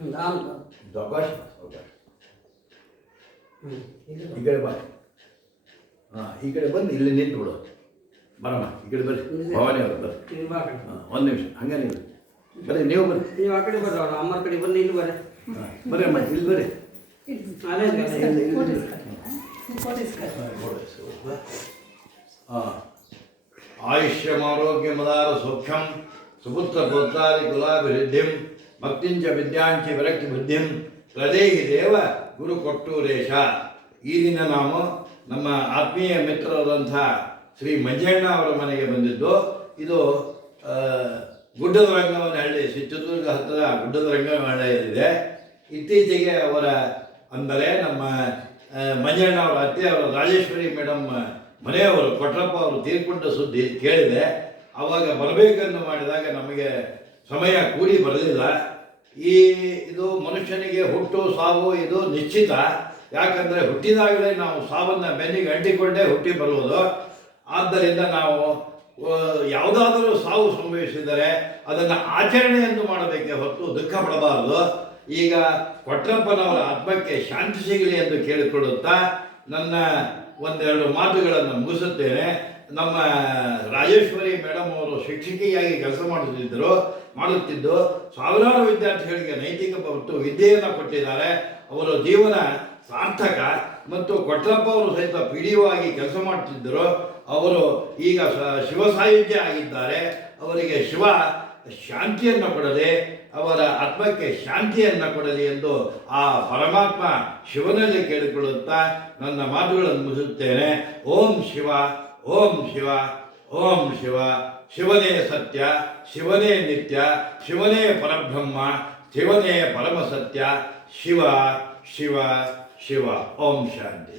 ಅವಕಾಶ ಈ ಕಡೆ ಬಾ. ಹಾಂ, ಈ ಕಡೆ ಬಂದು ಇಲ್ಲಿ ನಿಂತ್ಬಿಡು. ಬರಮ್ಮ, ಈ ಕಡೆ ಬರ್ರಿ. ಭವಾನಿ ಅವರು ಬರ್ರಿ. ಒಂದು ನಿಮಿಷ ಹಂಗೆ ನೀವು ಬರ್ರಿ. ನೀವು ಬರ್ರಿ. ನೀವು ಆ ಕಡೆ ಬರ್ರಿ. ಅವ್ರು ಅಮ್ಮರ ಕಡೆ ಬಂದು ಇಲ್ಲಿ ಬರ್ರಿ. ಬರ್ರಿ ಅಮ್ಮ, ಇಲ್ಲಿ ಬರ್ರಿ. ಆಯುಷ್ಯಮಾರೋಗ್ಯಮದಾರ ಸೌಖ್ಯಂ ಸುಪುತ್ರ ಪುತ್ರಾದಿ ಕುಲಾಭಿವೃದ್ಧಿಂ ಭಕ್ತಿಂಚ ವಿದ್ಯಾಂಚ ವಿರಕ್ತಿ ಬುದ್ಧಿಂ ಪ್ರದೇಹಿ ದೇವ ಗುರು ಕೊಟ್ಟೂರೇಶ. ಈ ದಿನ ನಾವು ನಮ್ಮ ಆತ್ಮೀಯ ಮಿತ್ರರಾದಂಥ ಶ್ರೀ ಮಂಜಣ್ಣ ಅವರ ಮನೆಗೆ ಬಂದಿದ್ದು. ಇದು ಗುಡ್ಡದ ರಂಗವನಹಳ್ಳಿ, ಚಿತ್ರದುರ್ಗ ಹತ್ತಿರ ಗುಡ್ಡದ ರಂಗವನಹಳ್ಳಿಯಲ್ಲಿದೆ. ಇತ್ತೀಚೆಗೆ ಅವರ ಅಂದರೆ ನಮ್ಮ ಮಂಜಣ್ಣ ಅವರ ಅತ್ತೆ ಅವರ ರಾಜೇಶ್ವರಿ ಮೇಡಮ್ ಮನೆಯವರು ಕೊಟ್ರಪ್ಪ ಅವರು ತೀರ್ಕೊಂಡ ಸುದ್ದಿ ಕೇಳಿದೆ. ಆವಾಗ ಬರಬೇಕನ್ನು ಮಾಡಿದಾಗ ನಮಗೆ ಸಮಯ ಕೂಡಿ ಬರಲಿಲ್ಲ. ಇದು ಮನುಷ್ಯನಿಗೆ ಹುಟ್ಟು ಸಾವು ಇದು ನಿಶ್ಚಿತ. ಯಾಕಂದರೆ ಹುಟ್ಟಿದಾಗಲೇ ನಾವು ಸಾವನ್ನು ಬೆನ್ನಿಗೆ ಅಂಟಿಕೊಂಡೇ ಹುಟ್ಟಿ ಬರುವುದು. ಆದ್ದರಿಂದ ನಾವು ಯಾವುದಾದರೂ ಸಾವು ಸಂಭವಿಸಿದರೆ ಅದನ್ನು ಆಚರಣೆಯನ್ನು ಮಾಡಬೇಕೇ ಹೊರತು ದುಃಖ ಪಡಬಾರದು. ಈಗ ಕೊಟ್ರಪ್ಪನವರ ಆತ್ಮಕ್ಕೆ ಶಾಂತಿ ಸಿಗಲಿ ಎಂದು ಕೇಳಿಕೊಳ್ಳುತ್ತಾ ನನ್ನ ಒಂದೆರಡು ಮಾತುಗಳನ್ನು ಮುಗಿಸುತ್ತೇನೆ. ನಮ್ಮ ರಾಜೇಶ್ವರಿ ಮೇಡಮ್ ಅವರು ಶಿಕ್ಷಕಿಯಾಗಿ ಕೆಲಸ ಮಾಡುತ್ತಿದ್ದು ಸಾವಿರಾರು ವಿದ್ಯಾರ್ಥಿಗಳಿಗೆ ನೈತಿಕ ಮತ್ತು ವಿದ್ಯೆಯನ್ನು ಕೊಟ್ಟಿದ್ದಾರೆ. ಅವರ ಜೀವನ ಸಾರ್ಥಕ. ಮತ್ತು ಕೊಟ್ರಪ್ಪ ಅವರು ಸಹಿತ PDO ಆಗಿ ಕೆಲಸ ಮಾಡುತ್ತಿದ್ದರು. ಅವರು ಈಗ ಶಿವ ಸಾಯುಜ್ಯ ಆಗಿದ್ದಾರೆ. ಅವರಿಗೆ ಶಿವ ಶಾಂತಿಯನ್ನು ಕೊಡಲಿ, ಅವರ ಆತ್ಮಕ್ಕೆ ಶಾಂತಿಯನ್ನು ಕೊಡಲಿ ಎಂದು ಆ ಪರಮಾತ್ಮ ಶಿವನಲ್ಲಿ ಕೇಳಿಕೊಳ್ಳುತ್ತಾ ನನ್ನ ಮಾತುಗಳನ್ನು ಮುಗಿಸುತ್ತೇನೆ. ಓಂ ಶಿವ, ಓಂ ಶಿವ, ಓಂ ಶಿವ. ಶಿವನೇ ಸತ್ಯ, ಶಿವನೇ ನಿತ್ಯ, ಶಿವನೇ ಪರಬ್ರಹ್ಮ, ಶಿವನೇ ಪರಮ ಸತ್ಯ. ಶಿವ ಶಿವ ಶಿವ. ಓಂ ಶಾಂತಿ.